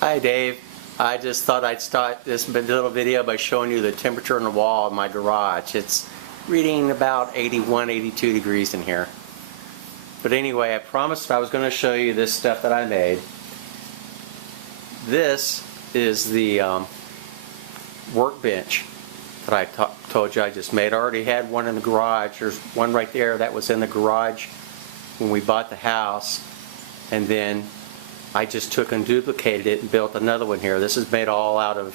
Hi Dave, I just thought I'd start this little video by showing you the temperature on the wall of my garage. It's reading about 81, 82 degrees in here. But anyway, I promised I was going to show you this stuff that I made. This is the workbench that I told you I just made. I already had one in the garage. There's one right there that was in the garage when we bought the house, and then I just took and duplicated it and built another one here. This is made all out of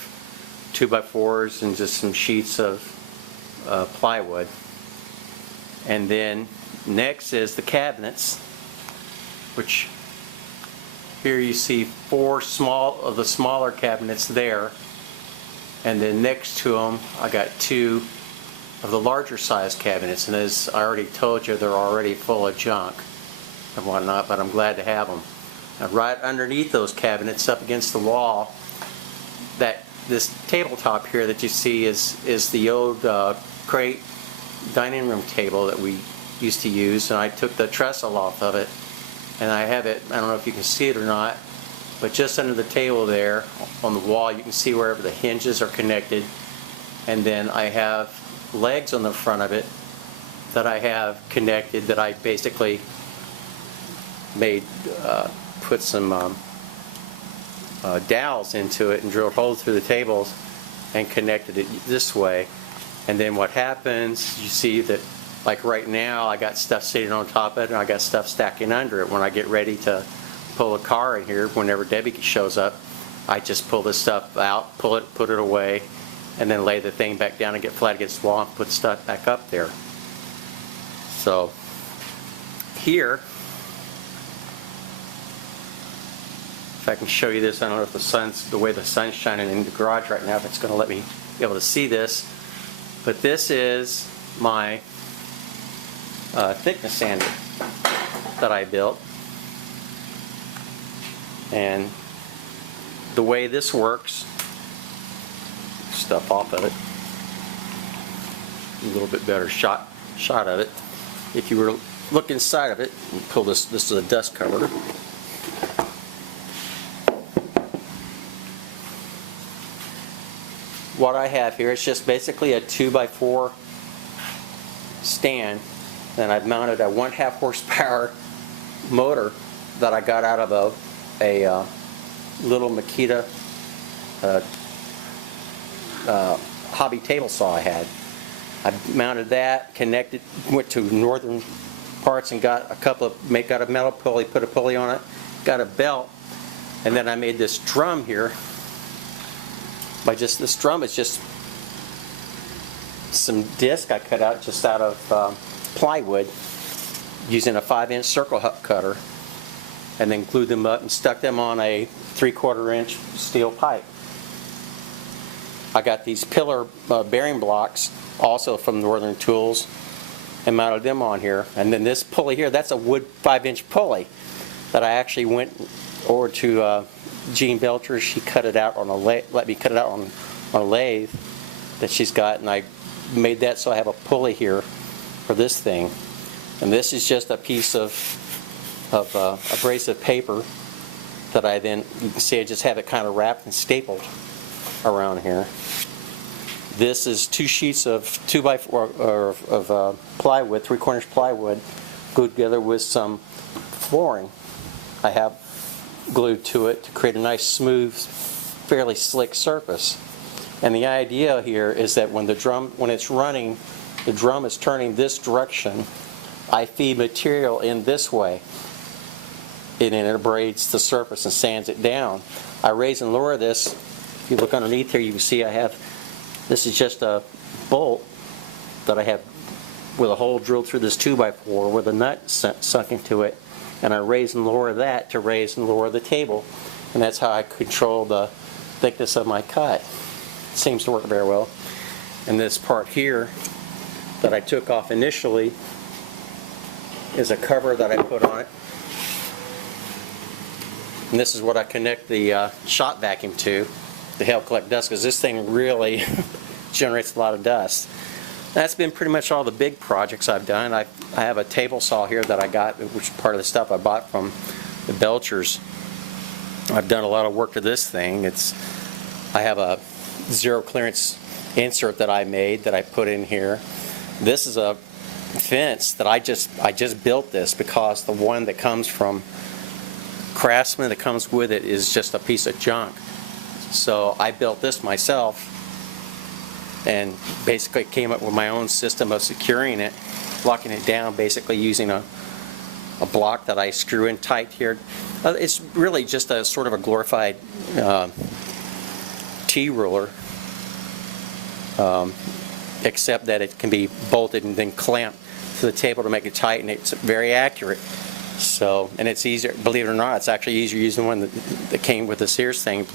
2x4s and just some sheets of plywood. And then next is the cabinets, which here you see 4 of the smaller cabinets there, and then next to them I got 2 of the larger size cabinets, and as I already told you, they're already full of junk and whatnot, but I'm glad to have them. Now, right underneath those cabinets, up against the wall, this tabletop here that you see is the old crate dining room table that we used to use, and I took the trestle off of it, and I have it, I don't know if you can see it or not, but just under the table there on the wall you can see wherever the hinges are connected, and then I have legs on the front of it that I have connected, that I basically made put some dowels into it and drilled holes through the tables and connected it this way. And then what happens, you see that like right now I got stuff sitting on top of it and I got stuff stacking under it. When I get ready to pull a car in here, whenever Debbie shows up, I just pull this stuff out, pull it, put it away, and then lay the thing back down and get flat against the wall and put stuff back up there. So here, if I can show you this, I don't know if the way the sun's shining in the garage right now, if it's going to let me be able to see this, but this is my thickness sander that I built, and the way this works, stuff off of it, a little bit better shot of it. If you were to look inside of it, and pull this is a dust cover. What I have here is just basically a 2x4 stand, and I've mounted a 1/2 horsepower motor that I got out of a little Makita hobby table saw I had. I mounted that, connected, went to Northern Parts and got a metal pulley, put a pulley on it, got a belt, and then I made this drum here. This drum is just some disc I cut out just out of plywood using a 5-inch circle cutter, and then glued them up and stuck them on a 3/4 inch steel pipe. I got these pillar bearing blocks also from Northern Tools and mounted them on here, and then this pulley here, that's a wood 5-inch pulley that I actually went over to Jean Belcher. She cut it out on let me cut it out on a lathe that she's got, and I made that so I have a pulley here for this thing. And this is just a piece of abrasive paper that I then, you can see I just have it kind of wrapped and stapled around here. This is 2 sheets of 2x4 of plywood, 3/4 inch plywood, glued together with some flooring I have glued to it to create a nice, smooth, fairly slick surface. And the idea here is that when it's running, the drum is turning this direction. I feed material in this way, and it abrades the surface and sands it down. I raise and lower this. If you look underneath here, you can see this is just a bolt that I have with a hole drilled through this 2x4 with a nut sunk into it, and I raise and lower that to raise and lower the table, and that's how I control the thickness of my cut. It seems to work very well. And this part here that I took off initially is a cover that I put on it, and this is what I connect the shop vacuum to help collect dust, because this thing really generates a lot of dust. That's been pretty much all the big projects I've done. I have a table saw here that I got, which is part of the stuff I bought from the Belchers. I've done a lot of work to this thing. I have a zero clearance insert that I made that I put in here. This is a fence that I just built this because the one that comes from Craftsman that comes with it is just a piece of junk. So I built this myself and basically came up with my own system of securing it, locking it down, basically using a block that I screw in tight here. It's really just a sort of a glorified T-ruler, except that it can be bolted and then clamped to the table to make it tight, and it's very accurate. So, and it's easier, believe it or not, it's actually easier using the one that came with the Sears thing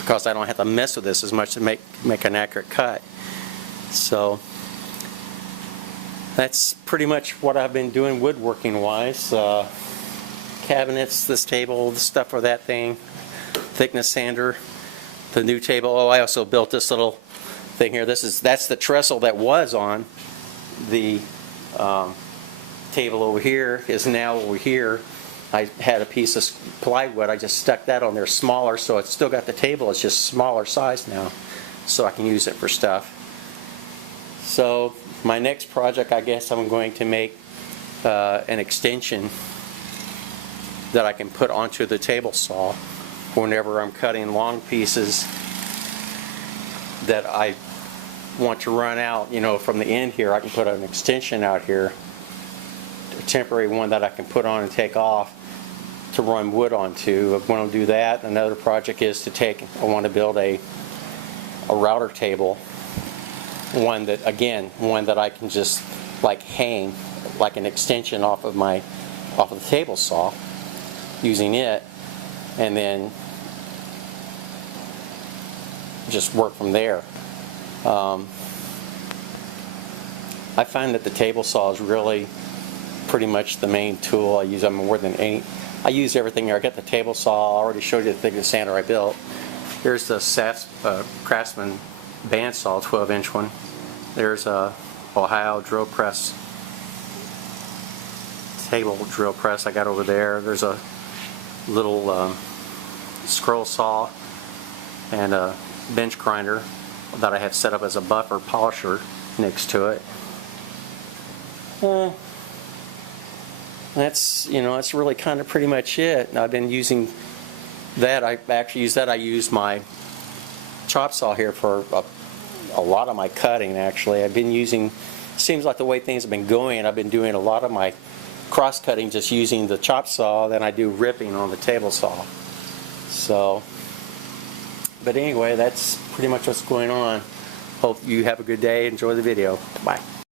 because I don't have to mess with this as much to make an accurate cut. So that's pretty much what I've been doing woodworking wise. Cabinets, this table, the stuff for that thing, thickness sander, the new table. Oh, I also built this little thing here. That's the trestle that was on the table over here is now over here. I had a piece of plywood. I just stuck that on there smaller, so it's still got the table. It's just smaller size now, so I can use it for stuff. So my next project, I guess I'm going to make an extension that I can put onto the table saw whenever I'm cutting long pieces that I want to run out, you know, from the end here. I can put an extension out here, a temporary one that I can put on and take off to run wood onto. I want to do that. Another project is I want to build a router table, one that I can just like hang like an extension off of the table saw, using it, and then just work from there. I find that the table saw is really pretty much the main tool I use. I'm more than any. I use everything here. I got the table saw. I already showed you the thickness sander I built. Here's the Craftsman bandsaw, 12-inch one. There's a Ohio drill press, table drill press I got over there. There's a little scroll saw and a bench grinder that I have set up as a buffer polisher next to it. That's really kind of pretty much it. And I've been using that. I use my chop saw here for a lot of my cutting. Actually, I've been using. Seems like the way things have been going, I've been doing a lot of my cross cutting just using the chop saw. Then I do ripping on the table saw. So, but anyway, that's pretty much what's going on. Hope you have a good day. Enjoy the video. Bye.